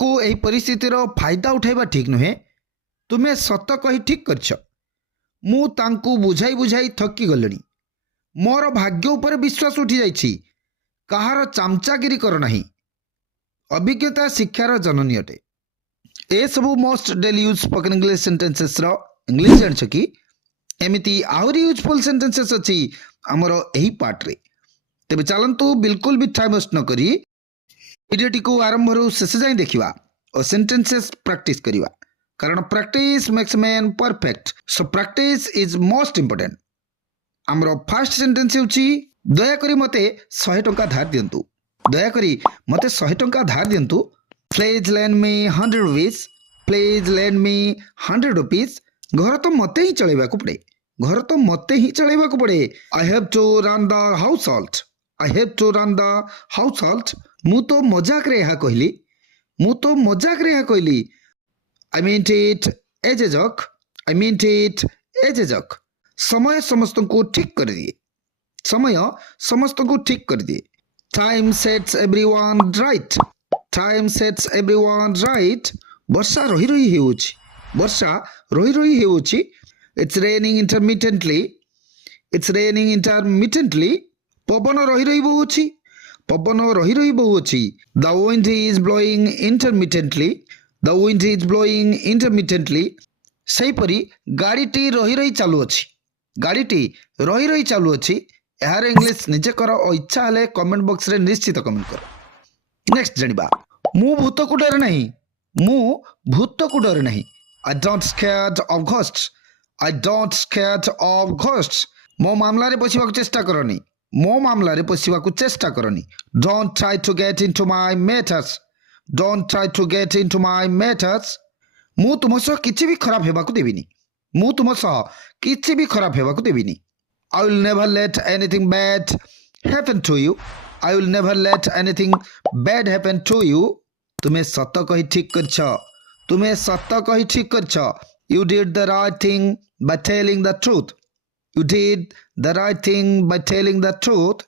को यही परिस्थितिर फायदा उठाइबा ठीक नुहे। तुम्हें सत कही ठीक करछ। मु तांकु बुझाई बुझाई थकी गलिनी। मोर भाग्य उपर विश्वास उठी जाइछि। कहार चामचागिरी कर नाही। अभिज्ञता शिक्षार जननी अटे। ए सबू most daily use spoken English sentences रो इंग्लिश जान कि एमिति आहुरी यूजफुल सेंटेंसेस अछि हमर एही पार्ट रे। तेबे चलंतु बिल्कुल भी टाइम वेस्ट न करी वीडियोटी को आरंभ रु शेष जाए देखिवा और सेंटेंसेस प्रैक्टिस करिवा, कारण practice makes man perfect. So practice is most important. हमर फर्स्ट सेंटेंस होची दया करी मते 100 टंका धार दियंतु। दया करी मते 100 टंका धार दियंतु। Please lend me 100 rupees. Please lend me 100 rupees. घर तो मते ही चलेबा को पड़े। घर तो मते ही चलेबा को पड़े। I have to run the household. I have to run the household. मु तो मजाक रे यहा कहली। मु तो मजाक रे यहा कहली। I mean it as a joke. I mean it as a joke. समय समस्त को ठीक कर दिए। समय समस्त को ठीक कर दिए। Time sets everyone right. Time sets everyone right. वर्षा रही रही हेउछि। वर्षा रही रही हेउछि। It's raining intermittently. It's raining intermittently. पवन रही रही बहुछि। पवन रही रही बहुछि। The wind is blowing intermittently. The wind is blowing intermittently. सही परी गाड़ीटी रही रही चालू अछि। गाड़ीटी रही रही चालू अछि। यार इंग्लिश निजे कर और इच्छा हेले कमेंट बॉक्स रे निश्चित कमेंट कर। नेक्स्ट जानिबा मु भूत को डर नहीं। मु भूत को डर नहीं। I don't scared of ghosts. I don't scared of ghosts. मो मामला रे पसिबा को चेष्टा करनी। मो मामला रे पसिबा को चेष्टा करनी। Don't try to get into my matters. Don't try to get into my matters. मु तुम सह किछि भी खराब हेबा को देबिनी। मु तुम सह किछि भी खराब हेबा को देबिनी। I will never let anything bad happen to you. I will never let anything bad happen to you. तुम्हें सत कही ठीक करछ। तुम्हें सत कही ठीक करछ। You did the right thing by telling the truth. You did the right thing by telling the truth.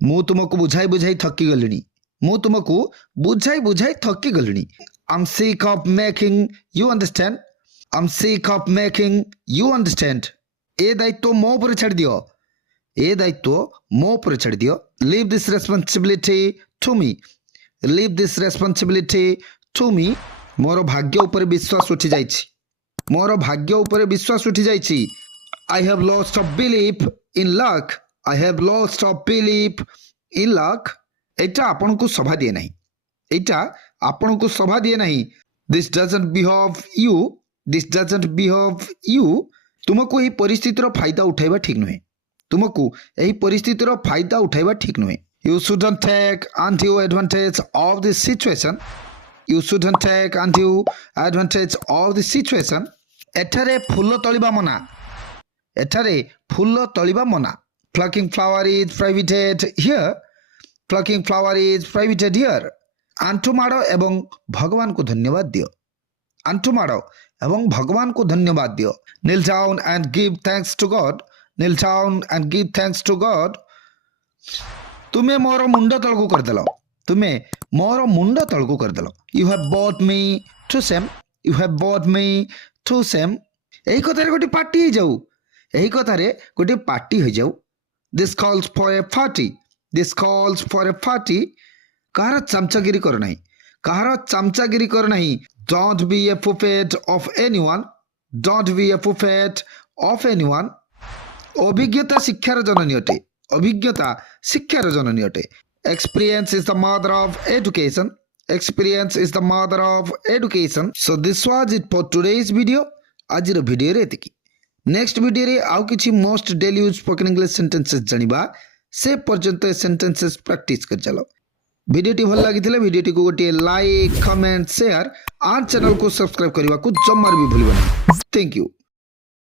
मु तुमको बुझाई बुझाई थकी गलिनी। मु तुमको बुझाई बुझाई थकी गलिनी। I'm sick of making you understand. I'm sick of making you understand. ए दायित्व मो पर छाड़ दियो। ए दायित्व मो पर छाड़ दियो। Leave this responsibility to me. Leave this responsibility to me. मोर भाग्य ऊपर विश्वास उठी जाइछि। मोर भाग्य ऊपर विश्वास उठी जाइछि। I have lost of belief in luck. I have lost of belief in luck. एटा आपन को सभा दिए नहीं। एटा आपन को सभा दिए नहीं। This doesn't behave you. This doesn't behave you. तुमको यही परिस्थितिर फायदा उठाइबा ठीक नुहे। तुमको यही परिस्थितिर फायदा उठाइबा ठीक नुहे। You shouldn't take undue advantage of this situation. You shouldn't take undue advantage of this situation. एठारे फूल तळिबा मना। एठारे फूल तळिबा मना। Plucking flower is prohibited here. Plucking flower is prohibited here. आंठु माड़ो एवं भगवान को धन्यवाद दियो। आंठु माड़ो एवं भगवान को धन्यवाद दियो। Kneel down and give thanks to God. Kneel down and give thanks to God. तुम्हें मोर मुंड तलकू कर देलो। तुम्हें मोर मुंड तलकू कर देलो। You have brought me to shame. You have brought me to shame. एही कथारे गोटे पार्टी हो जाऊ। एही कथारे गोटे पार्टी हो जाऊ। This calls for a party. This calls for a party. कहार चमचागिरी कर नहीं। कहार चमचागिरी कर नहीं। Don't be a puppet of anyone. Don't be a puppet of anyone. अभिज्ञता शिक्षार जननी अटे। अभिज्ञता शिक्षार जननी अटे। Experience is the mother of education. Experience is the mother of education. So this was it for today's video. आजिर video रे एतिकी। Next video रे आउ किछि most daily use spoken English sentences जानिबा। से पर्यंत सेंटेंसेस प्रैक्टिस कर चलो। वीडियोटी भल लगी वीडियोटी को गोटे लाइक कमेंट शेयर और चैनल को सब्सक्राइब करने को जमार भी भूलिबनी। Thank you.